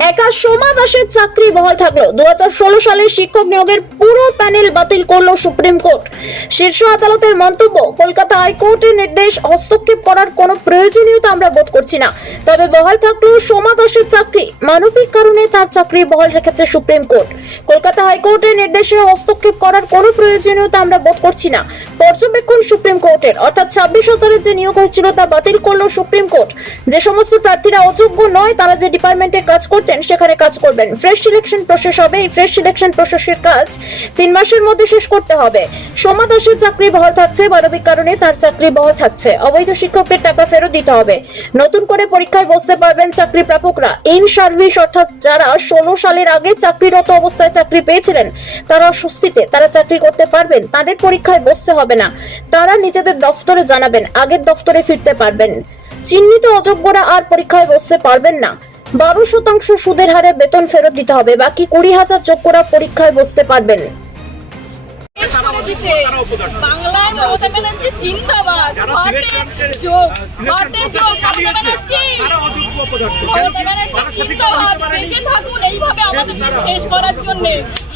একা সোমা দাসের চাকরি বহাল থাকল। দু হাজার ষোলো সালে শিক্ষক নিয়োগের পুরো প্যানেল বাতিল করল সুপ্রিম কোর্ট। শীর্ষ আদালতের মন্তব্য, কলকাতা হাইকোর্টের নির্দেশ হস্তক্ষেপ করার কোনো প্রয়োজনীয়তা আমরা বোধ করছি না। তবে বহাল থাকল সোমা দাসের চাকরি। মানবিক কারণে তার চাকরি বহাল রেখেছে সুপ্রিম কোর্ট। কলকাতা হাইকোর্টের নির্দেশে হস্তক্ষেপ করার কোনো প্রয়োজনীয়তা আমরা বোধ করছি না। পর্যবেক্ষণ সুপ্রিম কোর্টের, অর্থাৎ ছাব্বিশ হাজারের যে নিয়োগ হয়েছিল তা বাতিল করল সুপ্রিম কোর্ট। যে সমস্ত প্রার্থীরা অযোগ্য নয়, তারা যে ডিপার্টমেন্টে কাজ করতেন, সেখানে কাজ করবেন। ফ্রেশ সিলেকশন প্রসেস হবে। এই ফ্রেশ সিলেকশন প্রসেসের কাজ তিন মাসের মধ্যে শেষ করতে হবে। সোমা দাসের চাকরি বহাল থাকছে, মানবিক কারণে তার চাকরি বহাল থাকছে। অবৈধ শিক্ষকদের টাকা ফেরত দিতে হবে। নতুন করে পরীক্ষায় বসতে পারবেন চাকরি প্রাপকরা। ইন সার্ভিস, অর্থাৎ যারা ষোলো সালের আগে চাকরিরত অবস্থায় চাকরি পেয়েছিলেন, তারা স্বস্তিতে তারা চাকরি করতে পারবেন। তাদের পরীক্ষায় বসতে হবে না। তারা নিজেদের দফতরে জানাবেন, আগের দফতরে ফিরতে পারবেন। চিহ্নিত অযোগ্যরা আর পরীক্ষায় বসতে পারবেন না। বারো শতাংশ সুদের হারে বেতন ফেরত দিতে হবে। বাকি কুড়ি হাজার যোগ্যরা পরীক্ষায় বসতে পারবেন। শেষ করে দিতে বাংলায় মমতা ব্যানার্জি জিন্দাবাদ যোগ মাঠে যোগ মমতা ব্যানার্জি। মমতা ব্যানার্জি জিন্দাবাদ। বেঁচে থাকুন এইভাবে আমাদেরকে শেষ করার জন্য।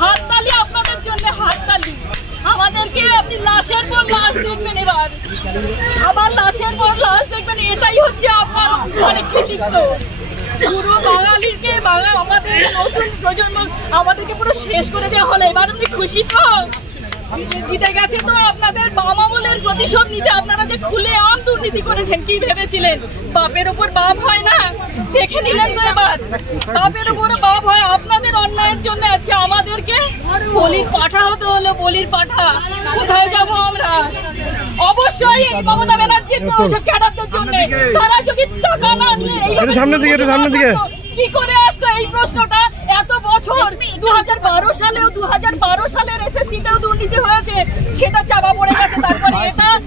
হাততালি আপনাদের জন্য হাততালি। আমাদেরকে আপনি লাশের পর লাশ দেখবেন এবার। আবার লাশের পর লাশ দেখবেন এটাই হচ্ছে আপনার মানে কৃতিত্ব। পুরো বাঙালিকে বাংলা আমাদের নতুন প্রজন্ম আমাদেরকে পুরো শেষ করে দেওয়া হলো। এবার আপনি খুশি তো? জিতে গেছে তো আপনাদের বাম আমলের প্রতিশোধ নিতে আপনারা যে খুলে আম দুর্নীতি করেছেন, কি ভেবেছিলেন? বাপের উপর বাপ হয় না? দেখে নিলেন তো এবার। বাপের উপর বাপ হয় আপনাদের অন্যায়ের জন্য আজকে আমাদেরকে বলির পাঠা হতে হলো, বলির পাঠা। কোথায় যাব অবশ্যই এই মমতা ব্যানার্জির ক্যাডারদের জন্য। তারা যদি টাকা না নিয়ে এই একটু দিকে, একটু সামনের দিকে। কি করে আসতো এই প্রশ্নটা? এত বছর দু হাজার বারো সালেও দু হাজার বারো সালের এসএসসি তেও দুর্নীতি হয়েছে সেটা চাপা পড়ে গেছে এটা খুলে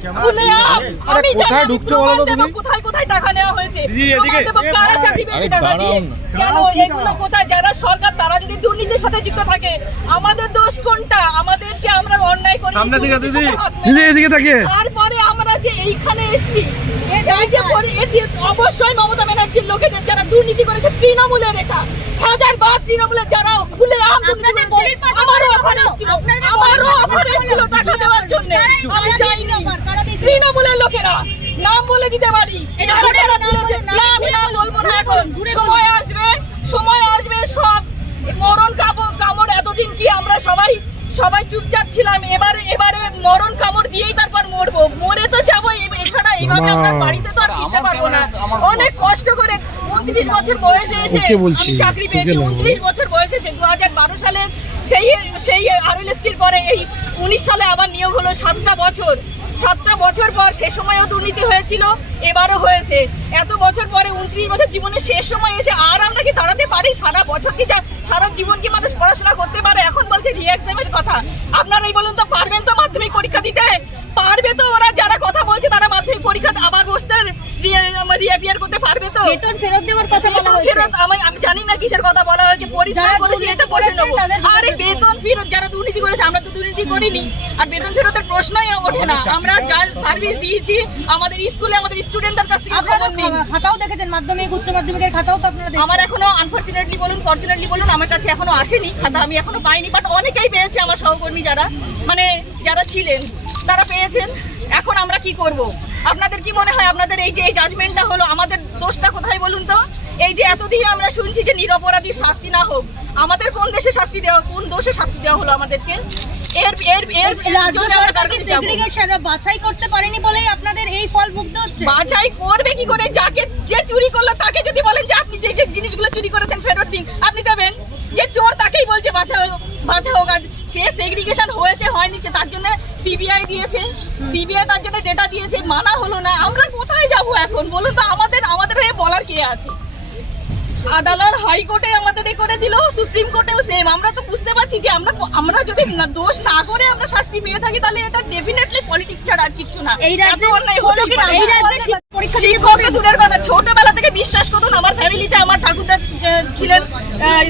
আম আমি কোথায় ঢুকছো বলো তো তুমি? কোথায় কোথায় টাকা নেওয়া হয়েছে? এদিকে। কারা চাকরি পেয়েছে টাকা দিয়ে? কেন এগুলো কোথায়? যারা সরকার তারা যদি দুর্নীতির সাথে যুক্ত থাকে আমাদের দোষ কোনটা? আমাদের যে আমরা অন্যায় করি সামনের দিকে দিদি। দিদি এদিকে তাকিয়ে তারপরে আমরা যে এইখানে এসেছি এই যে অবশ্যই মমতা ব্যানার্জির লোকেদের যারা দুর্নীতি করেছে তৃণমূলের এটা। হাজার বার তৃণমূলের যারা খুলে আম দুর্নীতি করেছে আমারও অফার এসেছিল। আমারও অফার এসেছিল টাকা দেওয়ার জন্য। তৃণমূলের লোকেরা নাম বলে দিতে পারি? না আমি নাম বলব না এখন। সময় আসবে সময় আসবে সব মরণ কামড় কামড় এতদিন কি আমরা সবাই সবাই চুপচাপ ছিলাম এবারে এবারে মরণ কামড় দিয়েই তারপর মরবো। মরে তো যাব এছাড়া এইভাবে আমরা বাড়িতে তো আর ফিরতে পারব না। অনেক কষ্ট। করে উনত্রিশ বছর বয়সে এসে আমি চাকরি পেয়েছি। উনত্রিশ বছর বয়সে এসে দু হাজার বারো সালের সেই সেই আরএলএসটির পরে এই উনিশ সালে আবার নিয়োগ হলো সাতটা বছর। সাতটা বছর পর সে সময়ও দুর্নীতি হয়েছিল, এবারও হয়েছে। এত বছর পরে উনত্রিশ বছর জীবনের শেষ সময় এসে আর আমরা কি দাঁড়াতে পারি? সারা বছর কি সারা জীবন কি মানুষ পড়াশোনা করতে পারে? এখন বলছে রিএক্সামের কথা। আপনারাই বলুন তো, পারবেন তো মাধ্যমিক পরীক্ষা দিতে পারবে তো ওরা যারা কথা বলছে তারা মাধ্যমিক পরীক্ষা আবার বসতে রিঅ্যাপিয়ার করতে পারবে তো? বেতন ফেরত দেওয়ার কথা বলা হয়েছে। ফেরত আমি আমি জানি না কিসের কথা বলা হয়েছে করেছি এটা করে আরে বেতন ফেরত যারা দুর্নীতি করেছে আমরা তো দুর্নীতি করিনি। আর বেতন ফেরতের প্রশ্নই ওঠে না। আমরা যা সার্ভিস দিয়েছি আমাদের স্কুলে আমাদের স্টুডেন্টদের কাছ থেকে খবর নিন। খাতাও দেখেছেন মাধ্যমিক উচ্চ মাধ্যমিকের খাতাও তো আপনারা আমার এখনও আনফরচুনেটলি বলুন ফরচুনেটলি বলুন আমার কাছে এখনও আসেনি খাতা আমি এখনও পাইনি বাট অনেকেই পেয়েছে আমার সহকর্মী যারা মানে যারা ছিলেন তারা পেয়েছেন। এখন আমরা কি করব? আপনাদের কি মনে হয় আপনাদের এই যে এই জাজমেন্টটা হলো আমাদের দোষটা কোথায় বলুন তো? এই যে এতদিন আমরা শুনছি যে নিরপরাধীর শাস্তি না হোক আমাদের কোন দেশে শাস্তি দেওয়া কোন দোষে শাস্তি দেওয়া হলো আমাদেরকে? এর এর এর রাজ্য জন্য আমরা কার সরকার কি কাছে যাব? সেগ্রিগেশন বাছাই করতে পারেনি বলেই আপনাদের এই ফল ভুগতে হচ্ছে? বাছাই করবে কি করে? যাকে যে চুরি করল তাকে যদি বলেন যে আপনি যে যে জিনিসগুলো চুরি করেছেন ফেরত দিন আপনি দেবেন? যে চোর তাকেই বলছে বাছা বাছা হোক আজ সেগ্রিগেশন হয়েছে হয়নি তার জন্য সিবিআই দিয়েছে। সিবিআই তার জন্য ডেটা দিয়েছে মানা হলো না। আমরা কোথায় যাব এখন? বলুন তো আমাদের আমাদের হয়ে বলার কে আছে? আদালত হাইকোর্টে আমাদের করে দিল সুপ্রিম কোর্টেও সেম আমরা তো বুঝতে পারছি যে আমরা আমরা যদি দোষ না করে আমরা শাস্তি পেয়ে থাকি তাহলে এটা ডেফিনেটলি পলিটিক্স ছাড়া আর কিছু না। এই রাজ্যে অন্যায় হতেই কি শিক্ষক তো দূরের কথা ছোটবেলা থেকে বিশ্বাস করুন আমার ফ্যামিলিতে আমার ঠাকুরদা ছিলেন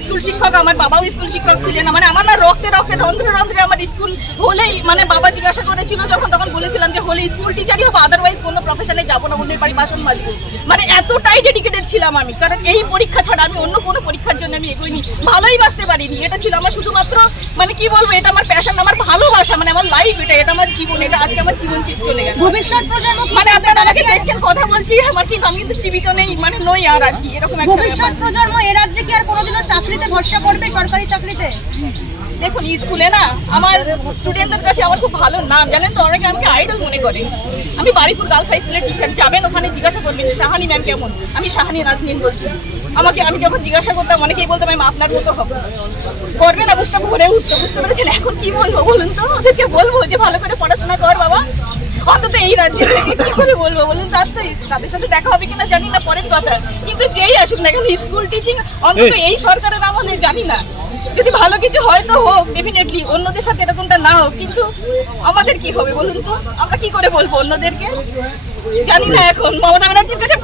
স্কুল শিক্ষক আমার বাবাও স্কুল শিক্ষক ছিলেন মানে আমার না রক্তে রক্তে রন্ধ্রে রন্ধ্রে আমার স্কুল হলেই মানে বাবা জিজ্ঞাসা করেছিল যখন তখন বলেছিলাম যে হলে স্কুল টিচারই হব আদারওয়াইজ কোনো প্রফেশনে যাব না অন্যের বাড়ি বাসন মাজবো। মানে এতটাই ডেডিকেটেড ছিলাম আমি কারণ এই পরীক্ষা ছাড়া আমি অন্য কোনো পরীক্ষার জন্য আমি এগোইনি ভালোই বাঁচতে পারিনি। এটা ছিল আমার শুধুমাত্র মানে কি বলব এটা আমার প্যাশন আমার ভালোবাসা মানে আমার লাইফ এটা এটা আমার জীবন এটা আজকে আমার জীবন চলে গেছে ভবিষ্যৎ প্রজন্ম মানে আপনারা আমাকে দেখছেন কথা বলছি আমার কিন্তু আমি কিন্তু জীবিকা নেই মানে নই আর আর কি এরকম একটা ভবিষ্যৎ প্রজন্ম এ রাজ্যে কি আর কোনোদিনও চাকরিতে ভরসা করবে সরকারি চাকরিতে? দেখুন স্কুলে না আমার স্টুডেন্টদের কাছে আমার খুব ভালো নাম জানেন তো অনেকে আমাকে আইডল মনে করে। আমি বারিপুর গার্লস হাই স্কুলের টিচার যাবেন ওখানে জিজ্ঞাসা করবেন শাহানি ম্যাম কেমন? আমি শাহানি নাজনীন বলছি। আমাকে আমি যখন জিজ্ঞাসা করতাম অনেকেই বলতাম আমি আপনার মতো হব। করবে না বুঝতে ভরে উঠতো বুঝতে পেরেছেন? এখন কি বলব বলুন তো? ওদেরকে বলব যে ভালো করে পড়াশোনা কর বাবা। অন্তত এই রাজ্যে কি করে বলব বলুন তার তো তাদের সাথে দেখা হবে কিনা জানি না পরের কথা। কিন্তু যেই আসুক না কেন স্কুল টিচিং অন্তত এই সরকারের আমলে জানি না। যদি ভালো কিছু হয় তো হোক ডেফিনেটলি অন্যদের সাথে এরকমটা না হোক। কিন্তু আমাদের কি হবে বলুন তো? আমরা কি করে বলব অন্যদেরকে? জানি না এখন। মমতা ব্যানার্জির কাছে